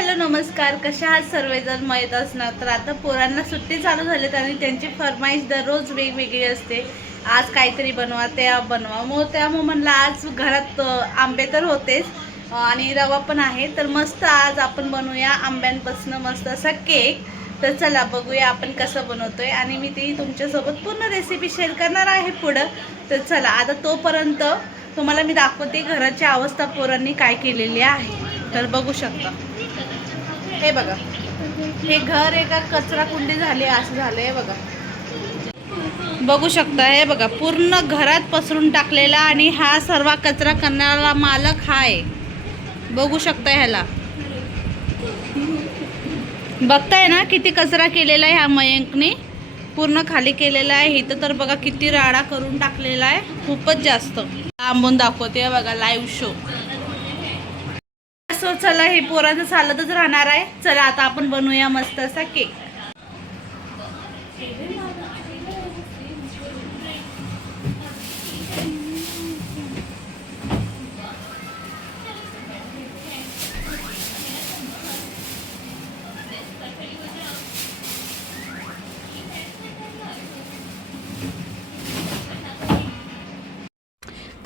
Hello नमस्कार, कशा आहात सर्वजण? माहीत असणार तर आता पोरांना सुट्टी चालू झालीत आणि त्यांची फरमाईश दररोज वेगवेगळी असते. आज काहीतरी बनवा, ते बनवा. त्यामुळे म्हणलं आज घरात आंबे तर होतेच आणि रवा पण आहे, तर मस्त आज आपण बनवूया आंब्यांपासून मस्त असा केक. तर चला बघूया आपण कसं बनवतोय आणि मी ती तुमच्यासोबत पूर्ण रेसिपी शेअर करणार आहे पुढं. तर चला आता तोपर्यंत तुम्हाला मी दाखवते घराची अवस्था पोरांनी काय केलेली आहे. तर बघू शकता, हे बघा, हे घर एका कचरा कुंडी झाली असं झालं आहे बघा. बघू शकता, हे बघा पूर्ण घरात पसरून टाकलेला आणि हा सर्व कचरा करणारा मालक हा आहे. बघू शकता, ह्याला बघताय ना किती कचरा केलेला आहे ह्या मयंकने, पूर्ण खाली केलेला आहे. इथं तर बघा किती राडा करून टाकलेला आहे, खूपच जास्त. लांबून दाखवते बघा, लाईव्ह शो. सो चला, हे पोरांचं चालतच राहणार आहे. चला आता आपण बनवूया मस्त असा केक.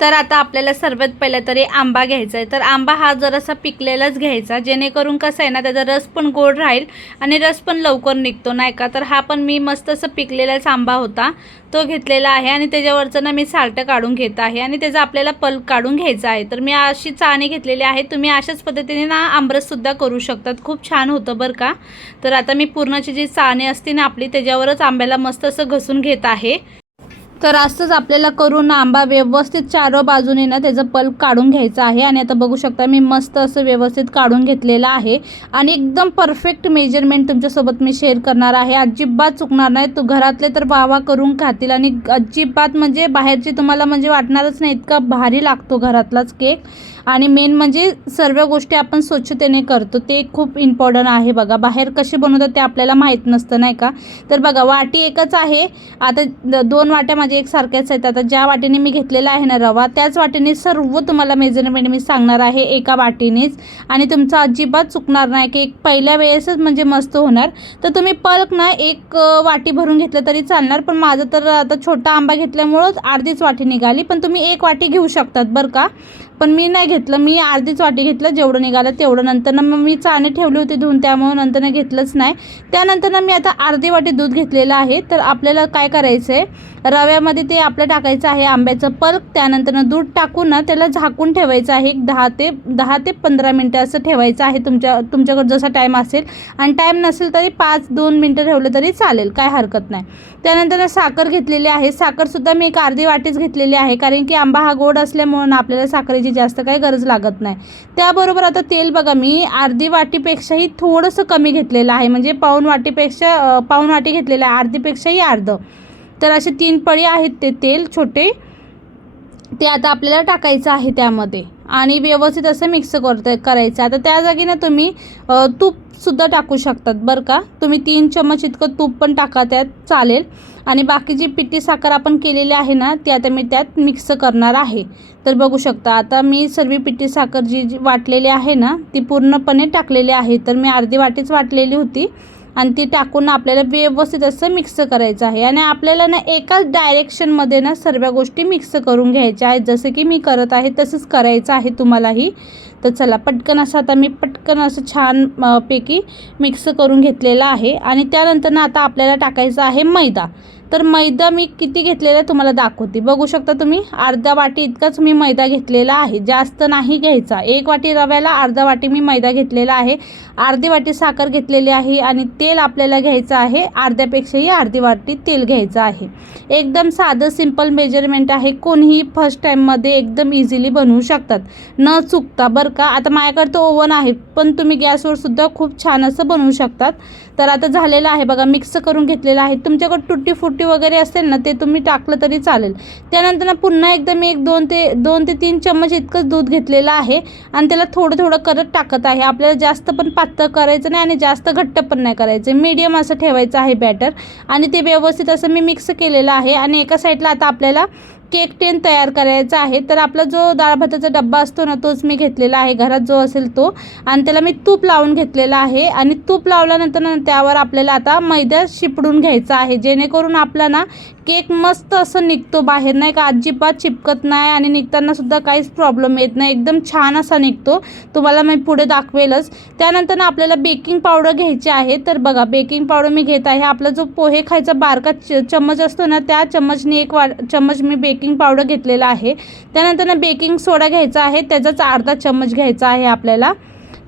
तर आता आपल्याला सर्वात पहिलं तरी आंबा घ्यायचा आहे. तर आंबा हा जरासा पिकलेलाच घ्यायचा, जेणेकरून कसं आहे ना, त्याचा रस पण गोड राहील आणि रस पण लवकर निघतो, नाही का. तर हा पण मी मस्त असं पिकलेलाच आंबा होता, तो घेतलेला आहे आणि त्याच्यावरचं ना मी साल्ट काढून घेत आहे आणि त्याचा आपल्याला पल्प काढून घ्यायचा आहे. तर मी अशी चाळणी घेतलेली आहे. तुम्ही अशाच पद्धतीने ना आमरससुद्धा करू शकतात, खूप छान होतं बरं का. तर आता मी पूर्णाची जी चाळणी असते ना आपली, त्याच्यावरच आंब्याला मस्त असं घसून घेत आहे. तर असंच आपल्याला करून आंबा व्यवस्थित चारो बाजूने ना त्याचं पल्प काढून घ्यायचं आहे. आणि आता बघू शकता मी मस्त असं व्यवस्थित काढून घेतलेलं आहे आणि एकदम परफेक्ट मेजरमेंट तुमच्यासोबत मी शेअर करणार आहे. अजिबात चुकणार नाही. तो घरातले तर वावा करून खातील आणि अजिबात म्हणजे बाहेरची तुम्हाला म्हणजे वाटणारच नाही, इतका भारी लागतो घरातलाच केक. आणि मेन म्हणजे सर्व गोष्टी आपण स्वच्छतेने करतो, ते खूप इम्पॉर्टंट आहे. बघा बाहेर कसे बनवतात ते आपल्याला माहीत नसतं, नाही का. तर बघा वाटी एकच आहे. आता 2 वाट्या माझ्या एकसारख्याच आहेत. आता ज्या वाटीने मी घेतलेला आहे ना रवा, त्याच वाटीने सर्व तुम्हाला मेजरमेंट मी सांगणार आहे, एका वाटीनेच. आणि तुमचं अजिबात चुकणार नाही, की एक पहिल्या वेळेसच म्हणजे मस्त होणार. तर तुम्ही पल्प ना 1 वाटी भरून घेतलं तरी चालणार, पण माझं तर आता छोटा आंबा घेतल्यामुळंच अर्धीच वाटी निघाली. पण तुम्ही 1 वाटी घेऊ शकतात बरं का, पण मी नाही घेतलं, मी अर्धीच वाटी घेतलं, जेवढं निघालं तेवढं. नंतर मग मी चाळणी ठेवली होती धुवून, त्यामुळे नंतर घेतलंच नाही. त्यानंतर मी आता अर्धी वाटी दूध घेतलेलं आहे. तर आपल्याला काय करायचं आहे, रव्यामध्ये ते आपलं टाकायचं आहे आंब्याचं पल्प. त्यानंतर दूध टाकून ना त्याला झाकून ठेवायचं आहे, एक 10 ते 15 मिनटं असं ठेवायचं आहे, तुमच्याकडे जसा टाईम असेल. आणि टाईम नसेल तरी 2 मिनटं ठेवलं तरी चालेल, काय हरकत नाही. त्यानंतर साखर घेतलेली आहे. साखरसुद्धा मी एक अर्धी वाटीच घेतलेली आहे, कारण की आंबा हा गोड असल्यामुळं ना आपल्याला साखरेची जास्त काही गरज लागत नाही. त्याबरोबर आता तेल बघा, मी अर्धी वाटीपेक्षाही थोडंसं कमी घेतलेलं आहे, म्हणजे पाऊण वाटी घेतलेलं आहे, अर्धीपेक्षाही अर्धं. तर असे 3 पळी आहेत ते तेल छोटे, ते आता आपल्याला टाकायचं आहे त्यामध्ये आणि व्यवस्थित असं मिक्स करायचं. आता त्या जागी ना तुम्ही तूपसुद्धा टाकू शकतात बरं का. तुम्ही 3 चम्मच इतकं तूप पण टाका, त्यात चालेल. आणि बाकीची पिठी साखर आपण केलेली आहे ना, ती आता मी त्यात मिक्स करणार आहे. तर बघू शकता, आता मी सर्व पिठी साखर जी वाटलेली आहे ना, ती पूर्णपणे टाकलेली आहे. तर मी अर्धी वाटीच वाटलेली होती आणि ती टाकून आपल्याला व्यवस्थित असं मिक्स करायचं आहे. आणि आपल्याला ना एकाच डायरेक्शनमध्ये ना सर्व गोष्टी मिक्स करून घ्यायच्या आहेत, जसं की मी करत आहे तसंच करायचं आहे तुम्हालाही. तर चला पटकन असं आता मी असं छान पैकी मिक्स करून घेतलेलं आहे. आणि त्यानंतर ना आता आपल्याला टाकायचं आहे मैदा. तर मैदा मी किती घेतलेला तुम्हाला दाखवते. बघू शकता तुम्ही, अर्धा वाटी इतकाच मी मैदा घेतलेला आहे, जास्त नाही घ्यायचा. 1 वाटी रव्याला अर्धा वाटी मी मैदा घेतलेला आहे, अर्धी वाटी साखर घेतलेली आहे. आणि तेल आपल्याला घ्यायचं आहे, अर्ध्यापेक्षाही अर्धी वाटी तेल घ्यायचं आहे. एकदम साधं सिंपल मेजरमेंट आहे, कोणीही फर्स्ट टाईममध्ये एकदम इझिली बनवू शकतात न चुकता बरं का. आता माझ्याकडे तो ओव्हन आहे, पण तुम्ही गॅसवर सुद्धा खूप छान असं बनवू शकतात. तर आता झालेलं आहे बघा, मिक्स करून घेतलेलं आहे. तुमच्याकडे टुटी फुटी वगैरे असेल ना, ते तुम्ही टाकलं तरी चालेल. त्यानंतर पुन्हा एकदा मी 2 ते 3 चम्मच इतकंच दूध घेतलेलं आहे आणि त्याला थोडं थोडं करत टाकत आहे. आपल्याला जास्त पण पातळ करायचं नाही आणि जास्त घट्ट पण नाही करायचं, मीडियम असं ठेवायचं आहे बॅटर. आणि ते व्यवस्थित असं मी मिक्स केलेलं आहे. आणि एका साईडला आता आपल्याला केक टेन तयार करायचा आहे. तर आपला जो डाळ भाताचा डब्बा असतो ना तोच मी घेतलेला आहे, घरात जो असेल तो, आणि त्याला मी तूप लावून घेतलेला आहे. आणि तूप लावल्यानंतर ना त्यावर आपल्याला आता मैदा शिपडून घ्यायचा आहे, जेणेकरून आपला ना केक मस्त असं निघतो बाहेर, नाही का, अजिबात चिपकत नाही आणि निघताना सुद्धा काहीच प्रॉब्लेम येत नाही, एकदम छान असा निघतो. तुम्हाला मी पुढे दाखवेलच. त्यानंतर ना आपल्याला बेकिंग पावडर घ्यायची आहे. तर बघा बेकिंग पावडर मी घेत आहे. आपला जो पोहे खायचा बारका चम्मच असतो ना त्या चम्मचने 1 चम्मच मी बेकिंग पावडर घेतलेला आहे. त्यानंतर ना बेकिंग सोडा घ्यायचा आहे, त्याचाच अर्धा चम्मच घ्यायचा आहे आपल्याला.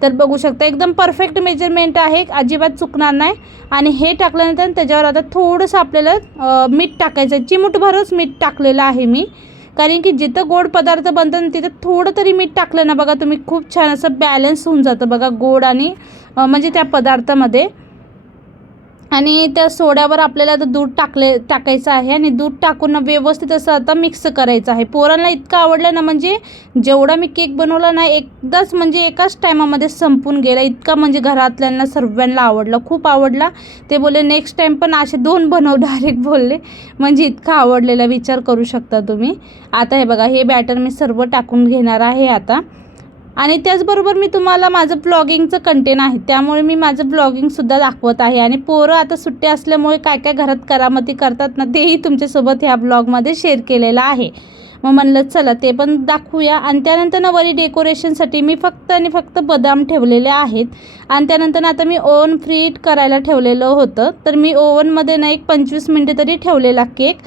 तर बघू शकता एकदम परफेक्ट मेजरमेंट आहे, अजिबात चुकणार नाही. आणि हे टाकल्यानंतर त्याच्यावर आता थोडंसं आपल्याला मीठ टाकायचं आहे. चिमूटभरच मीठ टाकलेलं आहे मी, कारण की जिथं गोड पदार्थ बनतात ना तिथं थोडं तरी मीठ टाकलं ना बघा तुम्ही, खूप छान असं बॅलन्स होऊन जातं बघा गोड आणि म्हणजे त्या पदार्थामध्ये. आणि त्या सोड्यावर आपल्याला आता दूध टाकायचं आहे आणि दूध टाकून व्यवस्थित असं आता मिक्स करायचं आहे. पोरांना इतकं आवडलं ना, म्हणजे जेवढा मी केक बनवला ना एकदाच म्हणजे एकाच टायमामध्ये संपून गेला, इतका म्हणजे घरातल्यांना सर्वांना आवडला, खूप आवडला. ते बोलले नेक्स्ट टाईम पण असे 2 बनव, डायरेक्ट बोलले, म्हणजे इतका आवडलेला विचार करू शकता तुम्ही. आता हे बघा हे बॅटर मी सर्व टाकून घेणार आहे आता. आणि त्याचबरोबर मी तुम्हाला माझं ब्लॉगिंगचं कंटेंट आहे, त्यामुळे मी माझं ब्लॉगिंगसुद्धा दाखवत आहे. आणि पोरं आता सुट्टी असल्यामुळे काय काय घरात करामती करतात ना तेही तुमच्यासोबत ह्या ब्लॉगमध्ये शेअर केलेलं आहे. मग म्हणलं चला ते पण दाखवूया. आणि त्यानंतर ना वरी डेकोरेशनसाठी मी फक्त आणि फक्त बदाम ठेवलेले आहेत. आणि त्यानंतर आता मी ओव्हन फ्रीट करायला ठेवलेलं होतं. तर मी ओव्हनमध्ये ना 25 मिनटं तरी ठेवलेला केक,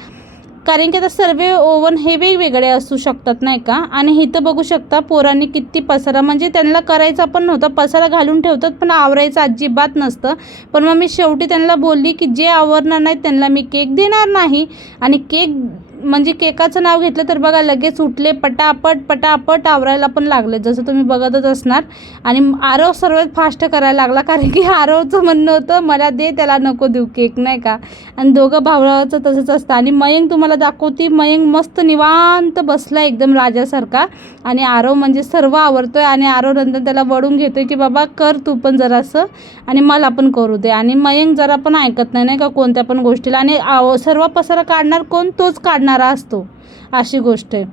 कारण की आता सर्व ओव्हन हे वेगवेगळे असू शकतात नाही का. आणि इथं बघू शकता पोरांनी किती पसारा, म्हणजे त्यांना करायचा पण नव्हता, पसारा घालून ठेवतात पण आवरायचं अजिबात नसतं. पण मग मी शेवटी त्यांना बोलली की जे आवरणार नाही त्यांना मी केक देणार नाही. आणि केक म्हणजे केकाचं नाव घेतलं तर बघा लगेच उठले, पटापट पटापट आवरायला पण लागले, जसं तुम्ही बघतच असणार. आणि आरव सर्वात फास्ट करायला लागला, कारण की आरवचं म्हणणं होतं मला दे, त्याला नको देऊ केक, नाही का. आणि दोघं भावाचं तसंच असतं. आणि मयंक तुम्हाला दाखवते, मयंक मस्त निवांत बसला एकदम राजासारखा. आणि आरव म्हणजे सर्व आवरतोय. आणि आरव नंतर त्याला वळून घेतोय की बाबा कर तू पण जरासं आणि मला पण करू दे. आणि मयंक जरा पण ऐकत नाही, नाही का, कोणत्या पण गोष्टीला. आणि सर्व पसारा काढणार कोण, तोच काढणारा असतो, अशी गोष्ट आहे.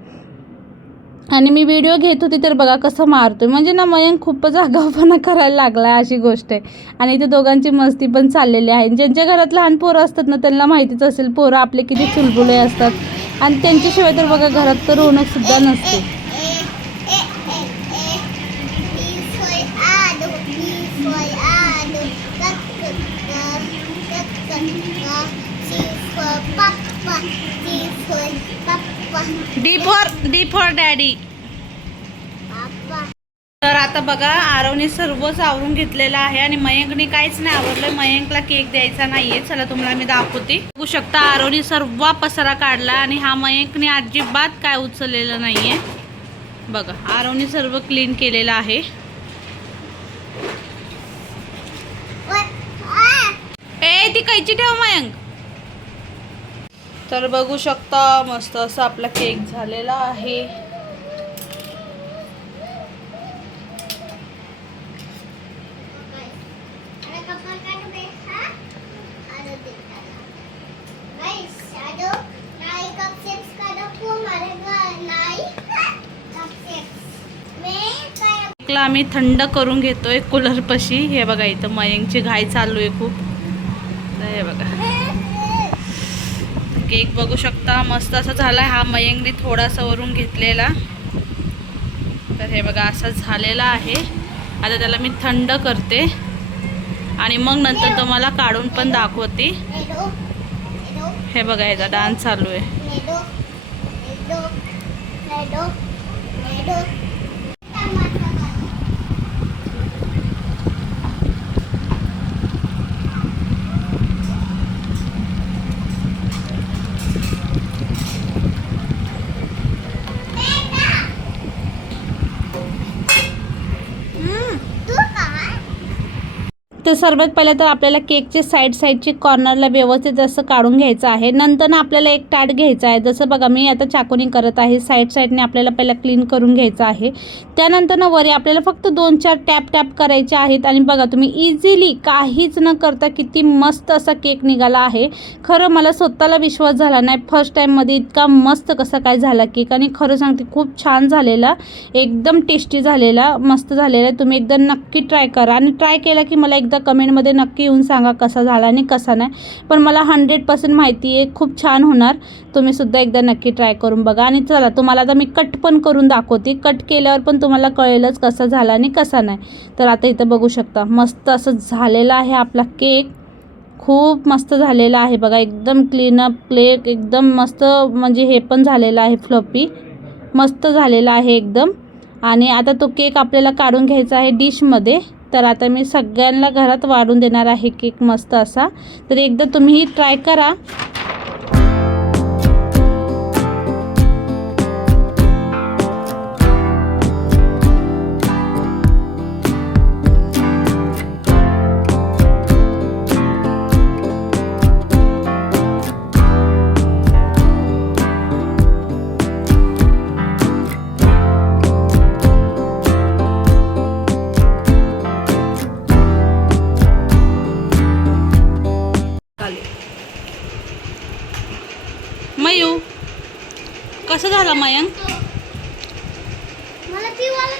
आणि मी व्हिडिओ घेत होती तर बघा कसं मारतोय, म्हणजे ना मयंक खूपच आगाऊपणा करायला लागला आहे, अशी गोष्ट आहे. आणि इथे दोघांची मस्ती पण चाललेली आहे. ज्यांच्या घरात लहान पोरं असतात ना त्यांना माहितीच असेल पोरं आपले किती चुलबुले असतात. आणि त्यांच्याशिवाय तर बघा घरात तर रौनकसुद्धा नसते. D for daddy. तर आता बघा आरवने सर्वच आवरून घेतलेलं आहे आणि मयंकने काहीच नाही आवरलं. मयंकला केक द्यायचा नाहीये, चला तुम्हाला मी दाखवते. बघू शकता आरवने सर्व पसारा काढला आणि हा मयंकने अजिबात काय उचललेलं नाहीये. बघा आरवने सर्व क्लीन केलेलं आहे. ए ती कैची ठेव मयंक. तर बघू शकता मस्त असं आपला केक झालेला आहे. केकला आम्ही थंड करून घेतोय कूलर पशी. हे बघा इथं मयंकची घाई चालू आहे खूप. हे बघा केक बघू शकता मस्त असं झाला. हा मयंकने थोडासा वरून घेतलेला. तर हे बघा असं झालेला आहे. आता त्याला मी थंड करते आणि मग नंतर तुम्हाला काढून पण दाखवते. हे बघा याचा डान्स चालू आहे. तर सर्वात पहिलं तर आपल्याला केकचे साईडचे कॉर्नरला व्यवस्थित असं काढून घ्यायचं आहे. नंतर आपल्याला एक ताट घ्यायचं आहे. जसं बघा मी आता चाकूनी करत आहे. साईडने आपल्याला पहिला क्लीन करून घ्यायचं आहे. त्यानंतर वरी आपल्याला फक्त 2-4 टॅप करायचे आहेत. आणि बघा तुम्ही इझिली काहीच न करता किती मस्त असा केक निघाला आहे. खरं मला स्वतःला विश्वास झाला नाही, फर्स्ट टाईममध्ये इतका मस्त कसा काय झाला केक. आणि खरं सांगते खूप छान झालेला, एकदम टेस्टी झालेला, मस्त झालेला. तुम्ही एकदा नक्की ट्राय करा. आणि ट्राय केला की मला एकदा कमेंटमध्ये नक्की येऊन सांगा कसा झाला आणि कसा नाही. पण मला 100% माहिती आहे खूप छान होणार. तुम्हीसुद्धा एकदा नक्की ट्राय करून बघा. आणि चला तुम्हाला आता मी कट पण करून दाखवते. कट केल्यावर पण तुम्हाला कळेलच कसा झाला आणि कसा नाही. तर आता इथं बघू शकता मस्त असं झालेला आहे आपला केक. खूप मस्त झालेला आहे बघा, एकदम क्लीनअप केक, एकदम मस्त. म्हणजे हे पण झालेलं आहे फ्लफी, मस्त झालेला आहे एकदम. आणि आता तो केक आपल्याला काढून घ्यायचा आहे डिशमध्ये. तर आता मी सगळ्यांना घरात वाढून देणार आहे केक मस्त असा. तर एकदा तुम्हीही ट्राय करा. मयू, कसं झालं मयंक? मला ती वाला